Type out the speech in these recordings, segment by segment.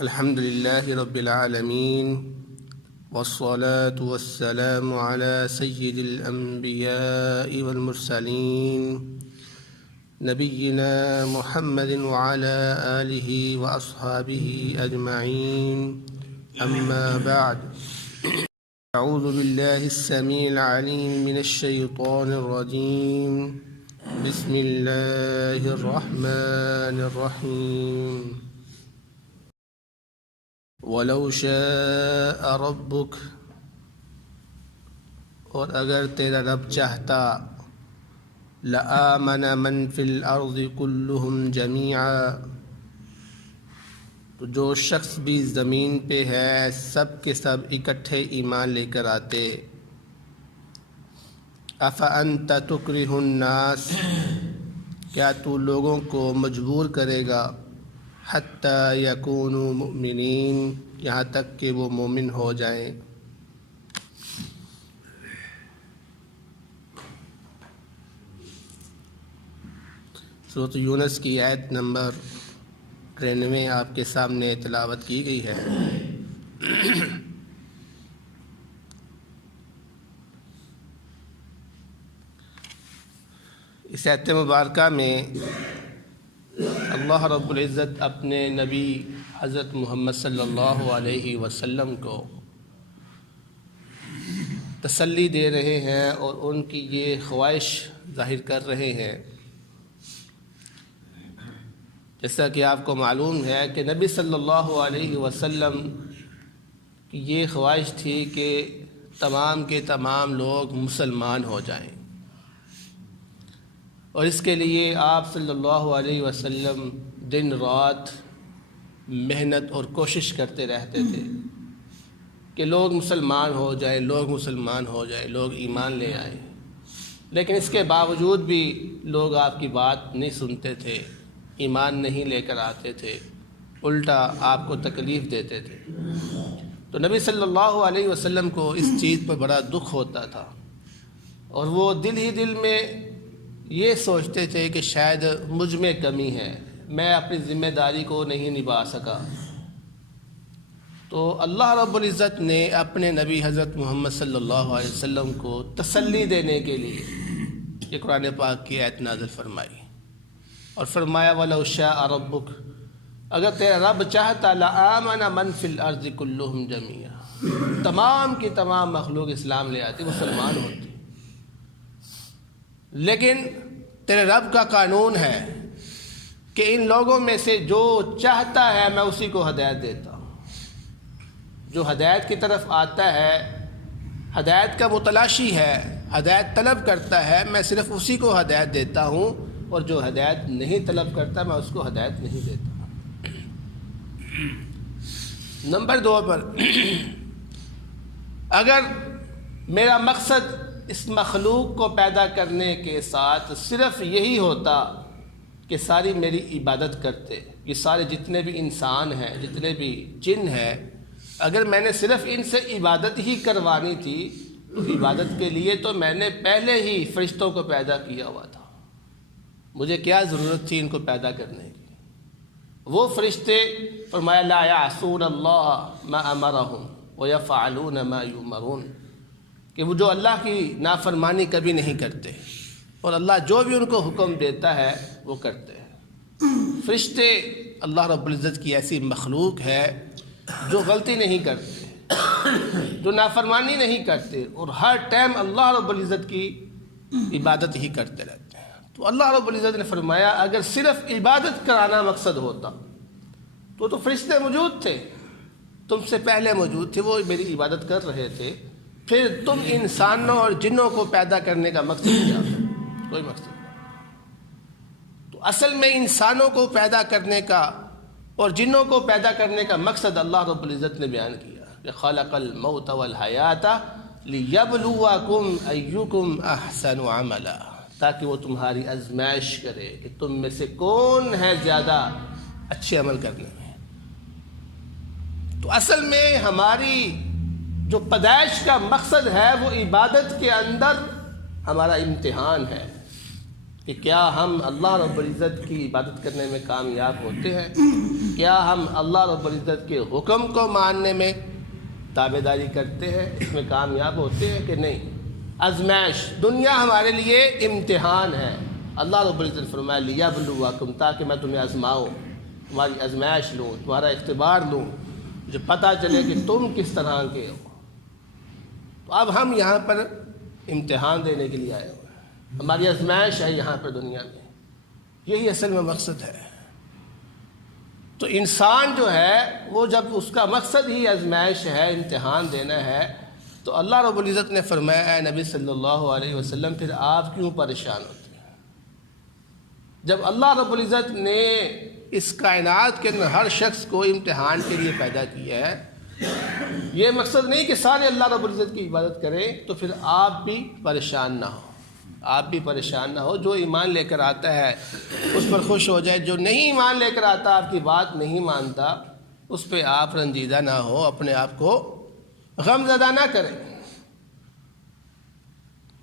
الحمد لله رب العالمين والصلاة والسلام على سيد الأنبياء والمرسلين نبينا محمد وعلى آله وأصحابه أجمعين أما بعد أعوذ بالله السميع العليم من الشيطان الرجيم بسم الله الرحمن الرحيم وَلَوْ شَاءَ رَبُّكَ، اور اگر تیرا رب چاہتا، لَآمَنَ مَنْ فِي الْأَرْضِ كُلُّهُمْ جَمِيعًا، تو جو شخص بھی زمین پہ ہے سب کے سب اکٹھے ایمان لے کر آتے۔ أَفَأَنْتَ تُكْرِهُ النَّاسَ، کیا تو لوگوں کو مجبور کرے گا، حَتَّى يَكُونُوا مُؤْمِنِينَ، یہاں تک کہ وہ مومن ہو جائیں۔ سورۃ یونس کی آیت نمبر 93 آپ کے سامنے تلاوت کی گئی ہے۔ اس آیت مبارکہ میں اللہ رب العزت اپنے نبی حضرت محمد صلی اللہ علیہ وسلم کو تسلی دے رہے ہیں اور ان کی یہ خواہش ظاہر کر رہے ہیں، جیسا کہ آپ کو معلوم ہے کہ نبی صلی اللہ علیہ وسلم کی یہ خواہش تھی کہ تمام کے تمام لوگ مسلمان ہو جائیں، اور اس کے لیے آپ صلی اللہ علیہ وسلم دن رات محنت اور کوشش کرتے رہتے تھے کہ لوگ مسلمان ہو جائیں، لوگ مسلمان ہو جائیں، لوگ ایمان لے آئیں، لیکن اس کے باوجود بھی لوگ آپ کی بات نہیں سنتے تھے، ایمان نہیں لے کر آتے تھے، الٹا آپ کو تکلیف دیتے تھے۔ تو نبی صلی اللہ علیہ وسلم کو اس چیز پر بڑا دکھ ہوتا تھا، اور وہ دل ہی دل میں یہ سوچتے تھے کہ شاید مجھ میں کمی ہے، میں اپنی ذمہ داری کو نہیں نبھا سکا۔ تو اللہ رب العزت نے اپنے نبی حضرت محمد صلی اللہ علیہ وسلم کو تسلی دینے کے لیے یہ قرآن پاک کی آیت نازل فرمائی اور فرمایا وَلَوْ شَاءَ رَبُّكَ، اگر تیرا رب چاہتا لَآمَنَ مَنْ فِي الْأَرْضِ كُلُّهُمْ جَمِيعًا، تمام کی تمام مخلوق اسلام لے آتی، مسلمان ہوتی، لیکن تیرے رب کا قانون ہے کہ ان لوگوں میں سے جو چاہتا ہے میں اسی کو ہدایت دیتا ہوں، جو ہدایت کی طرف آتا ہے، ہدایت کا متلاشی ہے، ہدایت طلب کرتا ہے، میں صرف اسی کو ہدایت دیتا ہوں، اور جو ہدایت نہیں طلب کرتا میں اس کو ہدایت نہیں دیتا۔ نمبر 2 پر، اگر میرا مقصد اس مخلوق کو پیدا کرنے کے ساتھ صرف یہی ہوتا کہ ساری میری عبادت کرتے، یہ سارے جتنے بھی انسان ہیں، جتنے بھی جن ہیں، اگر میں نے صرف ان سے عبادت ہی کروانی تھی تو عبادت کے لیے تو میں نے پہلے ہی فرشتوں کو پیدا کیا ہوا تھا، مجھے کیا ضرورت تھی ان کو پیدا کرنے کی۔ وہ فرشتے فرمایا لا یعصون اللہ ما امرہم ویفعلون ما یؤمرون، کہ وہ جو اللہ کی نافرمانی کبھی نہیں کرتے، اور اللہ جو بھی ان کو حکم دیتا ہے وہ کرتے ہیں۔ فرشتے اللہ رب العزت کی ایسی مخلوق ہے جو غلطی نہیں کرتے، جو نافرمانی نہیں کرتے، اور ہر ٹائم اللہ رب العزت کی عبادت ہی کرتے رہتے ہیں۔ تو اللہ رب العزت نے فرمایا اگر صرف عبادت کرانا مقصد ہوتا تو فرشتے موجود تھے، تم سے پہلے موجود تھے، وہ میری عبادت کر رہے تھے، پھر تم انسانوں اور جنوں کو پیدا کرنے کا مقصد کیا؟ کوئی مقصد نہیں۔ تو اصل میں انسانوں کو پیدا کرنے کا اور جنوں کو پیدا کرنے کا مقصد اللہ رب العزت نے بیان کیا کہ خلق الموت والحیات لیبلوکم ایکم احسن عملا، تاکہ وہ تمہاری آزمائش کرے کہ تم میں سے کون ہے زیادہ اچھے عمل کرنے میں۔ تو اصل میں ہماری جو پیدائش کا مقصد ہے وہ عبادت کے اندر ہمارا امتحان ہے کہ کیا ہم اللہ رب العزت کی عبادت کرنے میں کامیاب ہوتے ہیں؟ کیا ہم اللہ رب العزت کے حکم کو ماننے میں تابعداری کرتے ہیں، اس میں کامیاب ہوتے ہیں کہ نہیں؟ آزمائش، دنیا ہمارے لیے امتحان ہے۔ اللہ رب العزت نے فرمایا لیبلوکم، تاکہ میں تمہیں آزماؤں، تمہاری آزمائش لوں، تمہارا اختبار لوں، جو پتہ چلے کہ تم کس طرح کے ہو۔ تو اب ہم یہاں پر امتحان دینے کے لیے آئے ہوئے ہیں، ہماری آزمائش ہے یہاں پر دنیا میں، یہی اصل میں مقصد ہے۔ تو انسان جو ہے وہ جب اس کا مقصد ہی آزمائش ہے، امتحان دینا ہے، تو اللہ رب العزت نے فرمایا اے نبی صلی اللہ علیہ وسلم پھر آپ کیوں پریشان ہوتے ہیں؟ جب اللہ رب العزت نے اس کائنات کے اندر ہر شخص کو امتحان کے لیے پیدا کیا ہے، یہ مقصد نہیں کہ سارے اللہ رب العزت کی عبادت کریں، تو پھر آپ بھی پریشان نہ ہو، آپ بھی پریشان نہ ہو۔ جو ایمان لے کر آتا ہے اس پر خوش ہو جائے، جو نہیں ایمان لے کر آتا، آپ کی بات نہیں مانتا، اس پہ آپ رنجیدہ نہ ہو، اپنے آپ کو غم زدہ نہ کریں۔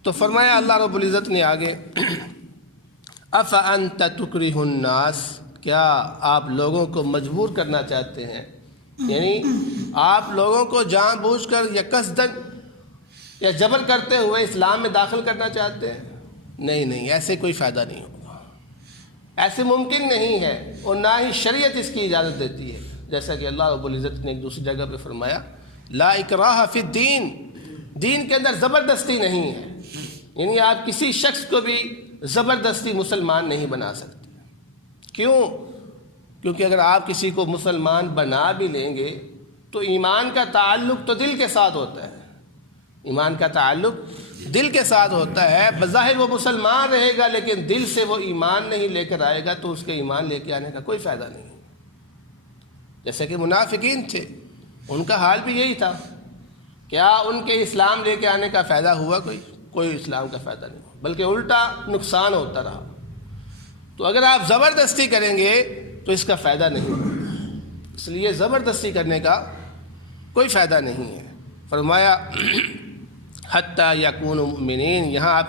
تو فرمایا اللہ رب العزت نے آگے افانت تکرہ الناس، کیا آپ لوگوں کو مجبور کرنا چاہتے ہیں؟ یعنی آپ لوگوں کو جان بوجھ کر یا قصدن یا جبر کرتے ہوئے اسلام میں داخل کرنا چاہتے ہیں؟ نہیں، ایسے کوئی فائدہ نہیں ہوگا، ایسے ممکن نہیں ہے، اور نہ ہی شریعت اس کی اجازت دیتی ہے، جیسا کہ اللہ رب العزت نے ایک دوسری جگہ پہ فرمایا لا اکراہ فی الدین، دین کے اندر زبردستی نہیں ہے، یعنی آپ کسی شخص کو بھی زبردستی مسلمان نہیں بنا سکتے۔ کیوں؟ کیونکہ اگر آپ کسی کو مسلمان بنا بھی لیں گے تو ایمان کا تعلق تو دل کے ساتھ ہوتا ہے، ایمان کا تعلق دل کے ساتھ ہوتا ہے۔ بظاہر وہ مسلمان رہے گا لیکن دل سے وہ ایمان نہیں لے کر آئے گا تو اس کے ایمان لے کے آنے کا کوئی فائدہ نہیں۔ جیسے کہ منافقین تھے، ان کا حال بھی یہی تھا، کیا ان کے اسلام لے کے آنے کا فائدہ ہوا؟ کوئی اسلام کا فائدہ نہیں ہوا، بلکہ الٹا نقصان ہوتا رہا۔ تو اگر آپ زبردستی کریں گے تو اس کا فائدہ نہیں ہوگا، اس لیے زبردستی کرنے کا کوئی فائدہ نہیں ہے۔ فرمایا حتیٰ یکونوا مؤمنین، یہاں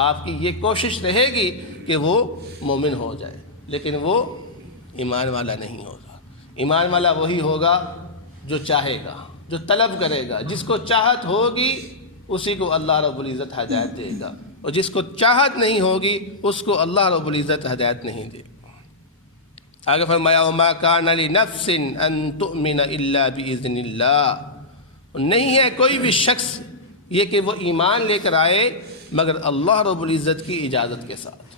آپ کی یہ کوشش رہے گی کہ وہ مومن ہو جائے، لیکن وہ ایمان والا نہیں ہوگا۔ ایمان والا وہی ہوگا جو چاہے گا، جو طلب کرے گا، جس کو چاہت ہوگی اسی کو اللہ رب العزت ہدایت دے گا، اور جس کو چاہت نہیں ہوگی اس کو اللہ رب العزت ہدایت نہیں دے گا۔ آگے فرمایا وما کان لنفس ان تؤمن الا باذن اللہ، نہیں ہے کوئی بھی شخص یہ کہ وہ ایمان لے کر آئے مگر اللہ رب العزت کی اجازت کے ساتھ،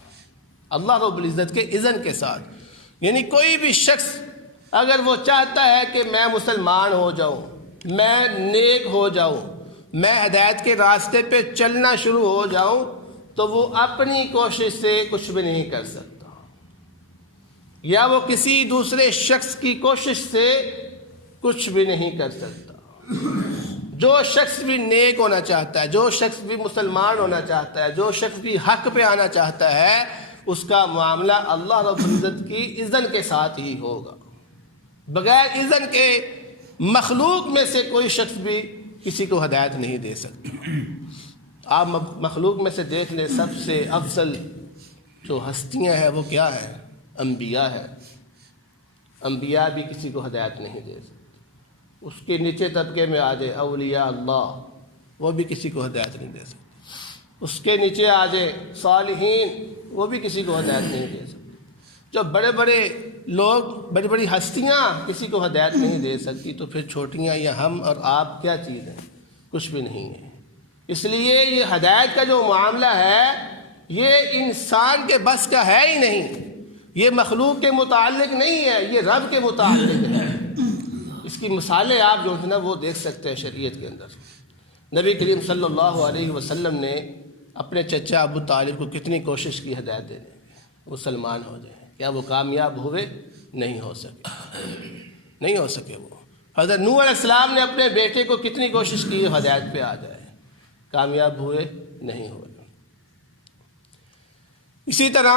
اللہ رب العزت کے اذن کے ساتھ۔ یعنی کوئی بھی شخص اگر وہ چاہتا ہے کہ میں مسلمان ہو جاؤں، میں نیک ہو جاؤں، میں ہدایت کے راستے پہ چلنا شروع ہو جاؤں، تو وہ اپنی کوشش سے کچھ بھی نہیں کر سکتا، یا وہ کسی دوسرے شخص کی کوشش سے کچھ بھی نہیں کر سکتا۔ جو شخص بھی نیک ہونا چاہتا ہے، جو شخص بھی مسلمان ہونا چاہتا ہے، جو شخص بھی حق پہ آنا چاہتا ہے، اس کا معاملہ اللہ رب العزت کی اذن کے ساتھ ہی ہوگا۔ بغیر اذن کے مخلوق میں سے کوئی شخص بھی کسی کو ہدایت نہیں دے سکتا۔ آپ مخلوق میں سے دیکھ لیں، سب سے افضل جو ہستیاں ہیں وہ کیا ہے؟ انبیاء ہے۔ انبیاء بھی کسی کو ہدایت نہیں دے سکتے۔ اس کے نیچے طبقے میں آ جائے اولیاء اللہ، وہ بھی کسی کو ہدایت نہیں دے سکتے۔ اس کے نیچے آ جائے صالحین، وہ بھی کسی کو ہدایت نہیں دے سکتے۔ جو بڑے بڑے لوگ، بڑی بڑی ہستیاں کسی کو ہدایت نہیں دے سکتی، تو پھر چھوٹیاں یا ہم اور آپ کیا چیز ہیں؟ کچھ بھی نہیں ہے۔ اس لیے یہ ہدایت کا جو معاملہ ہے یہ انسان کے بس کا ہے ہی نہیں، یہ مخلوق کے متعلق نہیں ہے، یہ رب کے متعلق ہے۔ اس کی مثالیں آپ جو ہے نا وہ دیکھ سکتے ہیں شریعت کے اندر۔ نبی کریم صلی اللہ علیہ وسلم نے اپنے چچا ابو طالب کو کتنی کوشش کی ہدایت دینے کی، مسلمان ہو جائے، کیا وہ کامیاب ہوئے؟ نہیں ہو سکے وہ۔ حضرت نوح علیہ السلام نے اپنے بیٹے کو کتنی کوشش کی ہدایت پہ آ جائے، کامیاب ہوئے؟ نہیں ہوئے۔ اسی طرح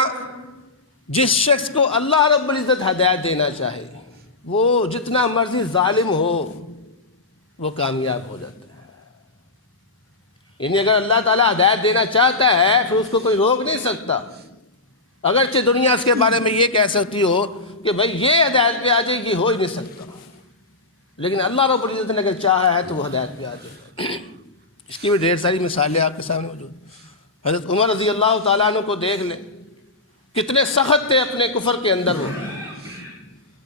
جس شخص کو اللہ رب العزت ہدایت دینا چاہے، وہ جتنا مرضی ظالم ہو وہ کامیاب ہو جاتا ہے۔ یعنی اگر اللہ تعالیٰ ہدایت دینا چاہتا ہے پھر اس کو کوئی روک نہیں سکتا، اگرچہ دنیا اس کے بارے میں یہ کہہ سکتی ہو کہ بھائی یہ ہدایت پہ آ جائے، یہ ہو ہی نہیں سکتا، لیکن اللہ رب العزت نے اگر چاہا ہے تو وہ ہدایت پہ آ جائے۔ اس کی بھی ڈھیر ساری مثالیں آپ کے سامنے موجود۔ حضرت عمر رضی اللہ تعالیٰ عنہ کو دیکھ لیں، کتنے سخت تھے اپنے کفر کے اندر وہ،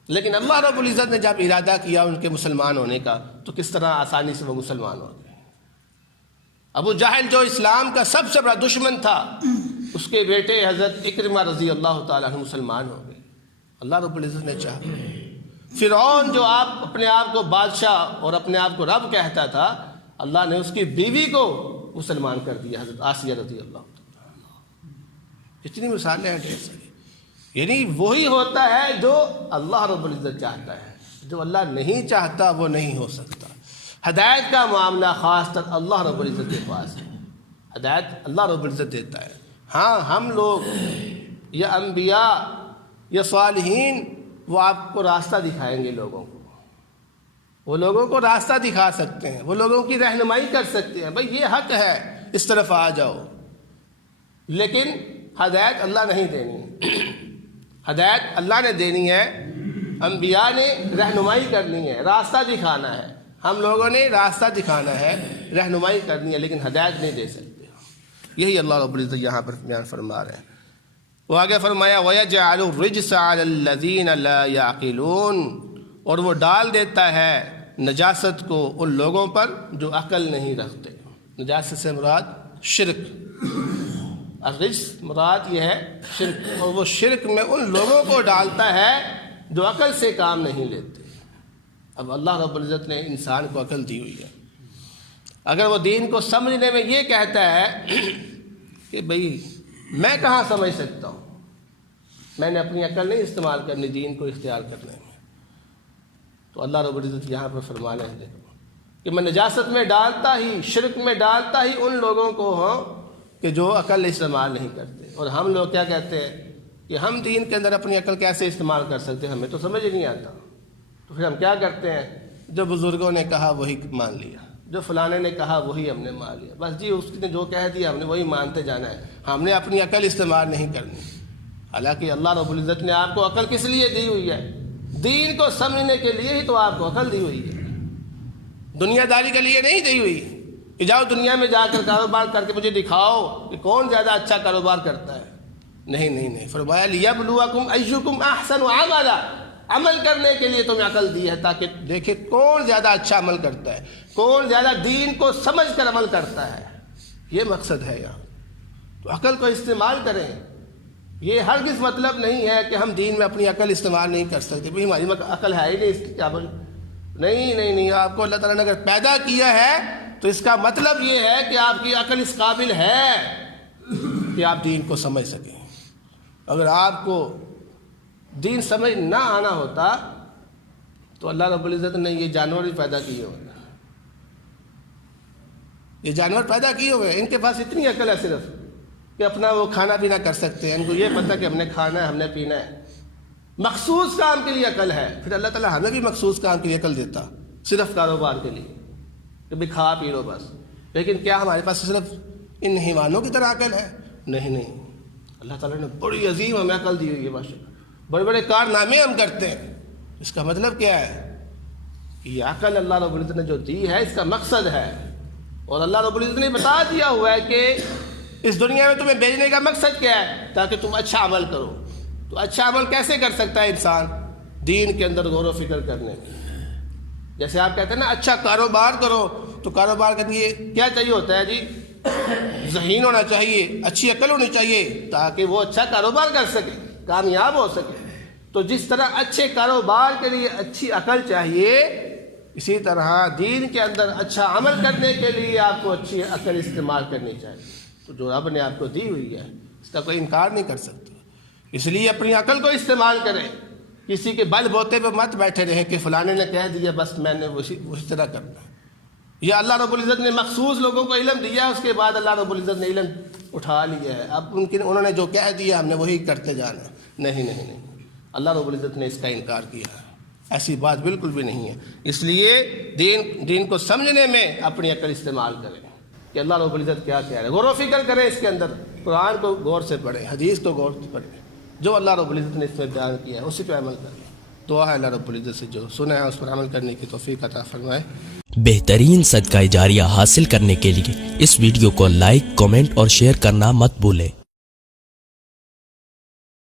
لیکن اللہ رب العزت نے جب ارادہ کیا ان کے مسلمان ہونے کا تو کس طرح آسانی سے وہ مسلمان ہو گئے۔ ابو جہل جو اسلام کا سب سے بڑا دشمن تھا، اس کے بیٹے حضرت اکرمہ رضی اللہ تعالیٰ عنہ مسلمان ہو گئے، اللہ رب العزت نے چاہا۔ فرعون جو اپنے آپ کو بادشاہ اور اپنے آپ کو رب کہتا تھا، اللہ نے اس کی بیوی کو مسلمان کر دیا، حضرت آسیہ رضی اللہ تعالیٰ عنہ۔ کتنی مثالیں ہیں ڈھیر ساری۔ یعنی وہی ہوتا ہے جو اللہ رب العزت چاہتا ہے، جو اللہ نہیں چاہتا وہ نہیں ہو سکتا۔ ہدایت کا معاملہ خاص طر اللہ رب العزت کے پاس ہے، ہدایت اللہ رب العزت دیتا ہے۔ ہاں ہم لوگ یا انبیاء یا صالحین وہ آپ کو راستہ دکھائیں گے، لوگوں کو، وہ لوگوں کو راستہ دکھا سکتے ہیں، وہ لوگوں کی رہنمائی کر سکتے ہیں، بھئی یہ حق ہے اس طرف آ جاؤ، لیکن ہدایت اللہ نہیں دینی، ہدایت اللہ نے دینی ہے، انبیاء نے رہنمائی کرنی ہے، راستہ دکھانا ہے، ہم لوگوں نے راستہ دکھانا ہے، رہنمائی کرنی ہے، لیکن ہدایت نہیں دے سکتے۔ یہی اللہ رب العزت یہاں پر بیان فرما رہے ہیں۔ وہ آگے فرمایا وَيَجْعَلُ الرِّجْسَ عَلَى الَّذِينَ لَا يَعْقِلُونَ، اور وہ ڈال دیتا ہے نجاست کو ان لوگوں پر جو عقل نہیں رکھتے۔ نجاست سے مراد شرک، الرجس مراد یہ ہے شرک، اور وہ شرک میں ان لوگوں کو ڈالتا ہے جو عقل سے کام نہیں لیتے۔ اب اللہ رب العزت نے انسان کو عقل دی ہوئی ہے، اگر وہ دین کو سمجھنے میں یہ کہتا ہے کہ بھئی میں کہاں سمجھ سکتا ہوں، میں نے اپنی عقل نہیں استعمال کرنی دین کو اختیار کرنے میں، تو اللہ رب العزت یہاں پر فرمانے ہیں کہ میں نجاست میں ڈالتا ہی، شرک میں ڈالتا ہی ان لوگوں کو ہوں کہ جو عقل استعمال نہیں کرتے۔ اور ہم لوگ کیا کہتے ہیں کہ ہم دین کے اندر اپنی عقل کیسے استعمال کر سکتے ہیں، ہمیں تو سمجھ ہی نہیں آتا، تو پھر ہم کیا کرتے ہیں، جو بزرگوں نے کہا وہی مان لیا، جو فلانے نے کہا وہی ہم نے مان لیا، بس جی اس نے جو کہہ دیا ہم نے وہی مانتے جانا ہے، ہم نے اپنی عقل استعمال نہیں کرنی۔ حالانکہ اللہ رب العزت نے آپ کو عقل کس لیے دی ہوئی ہے؟ دین کو سمجھنے کے لیے ہی تو آپ کو عقل دی ہوئی ہے، دنیا داری کے لیے نہیں دی ہوئی کہ جاؤ دنیا میں جا کر کاروبار کر کے مجھے دکھاؤ کہ کون زیادہ اچھا کاروبار کرتا ہے۔ نہیں نہیں نہیں، فرمایا لیبلوکم ایکم احسن عملا، عمل کرنے کے لیے تمہیں عقل دی ہے تاکہ دیکھے کون زیادہ اچھا عمل کرتا ہے، کون زیادہ دین کو سمجھ کر عمل کرتا ہے، یہ مقصد ہے یہاں۔ تو عقل کو استعمال کریں، یہ ہرگز مطلب نہیں ہے کہ ہم دین میں اپنی عقل استعمال نہیں کر سکتے، بھئی ہماری عقل ہے ہی نہیں، اس کی کیا بول، نہیں نہیں نہیں، آپ کو اللہ تعالیٰ نے اگر پیدا کیا ہے تو اس کا مطلب یہ ہے کہ آپ کی عقل اس قابل ہے کہ آپ دین کو سمجھ سکیں۔ اگر آپ کو دین سمجھ نہ آنا ہوتا تو اللہ رب العزت نے یہ جانور بھی پیدا کیے ہوئے، یہ جانور پیدا کیے ہوئے، ان کے پاس اتنی عقل ہے صرف کہ اپنا وہ کھانا پینا کر سکتے ہیں، ان کو یہ پتہ کہ ہم نے کھانا ہے، ہم نے پینا ہے، مخصوص کام کے لیے عقل ہے۔ پھر اللہ تعالیٰ ہمیں بھی مخصوص کام کے لیے عقل دیتا، صرف کاروبار کے لیے کہ بھی کھا پی لو بس، لیکن کیا ہمارے پاس صرف ان حیوانوں کی طرح عقل ہے؟ نہیں نہیں، اللہ تعالیٰ نے بڑی عظیم ہمیں عقل دی ہوئی ہے، ماشاءاللہ، بڑے بڑے کارنامے ہم کرتے ہیں۔ اس کا مطلب کیا ہے کہ یہ عقل اللہ رب العزت نے جو دی ہے اس کا مقصد ہے، اور اللہ رب العزت نے بتا دیا ہوا ہے کہ اس دنیا میں تمہیں بھیجنے کا مقصد کیا ہے، تاکہ تم اچھا عمل کرو۔ تو اچھا عمل کیسے کر سکتا ہے انسان؟ دین کے اندر غور و فکر کرنے میں۔ جیسے آپ کہتے ہیں نا اچھا کاروبار کرو، تو کاروبار کے لیے کیا چاہیے ہوتا ہے جی؟ ذہین ہونا چاہیے، اچھی عقل ہونی چاہیے تاکہ وہ اچھا کاروبار کر سکے، کامیاب ہو سکے۔ تو جس طرح اچھے کاروبار کے لیے اچھی عقل چاہیے، اسی طرح دین کے اندر اچھا عمل کرنے کے لیے آپ کو اچھی عقل استعمال کرنی چاہیے۔ تو جو رب نے آپ کو دی ہوئی ہے اس کا کوئی انکار نہیں کر سکتا، اس لیے اپنی عقل کو استعمال کریں، کسی کے بل بوتے پہ مت بیٹھے رہیں کہ فلانے نے کہہ دیا بس میں نے اسی طرح کرنا ہے۔ یہ اللہ رب العزت نے مخصوص لوگوں کو علم دیا، اس کے بعد اللہ رب العزت نے علم اٹھا لیا ہے، اب انہوں نے جو کہہ دیا ہم نے وہی کرتے جانا ہے۔ نہیں نہیں نہیں، اللہ رب العزت نے اس کا انکار کیا ہے، ایسی بات بالکل بھی نہیں ہے۔ اس لیے دین کو سمجھنے میں اپنی عقل استعمال کریں کہ اللہ رب العزت کیا کہہ رہے ہیں، غور و فکر کریں اس کے اندر، قرآن کو غور سے پڑھیں، حدیث کو غور سے پڑھیں۔ جو اللہ رب العزت نے اس میں بیان کیا ہے اسی پہ عمل کریں. دعا ہے اللہ رب العزت سے جو سنا ہے اس پر عمل کرنے کی توفیق عطا فرمائے. بہترین صدقہ جاریہ حاصل کرنے کے لیے اس ویڈیو کو لائک، کمنٹ اور شیئر کرنا مت بھولیں.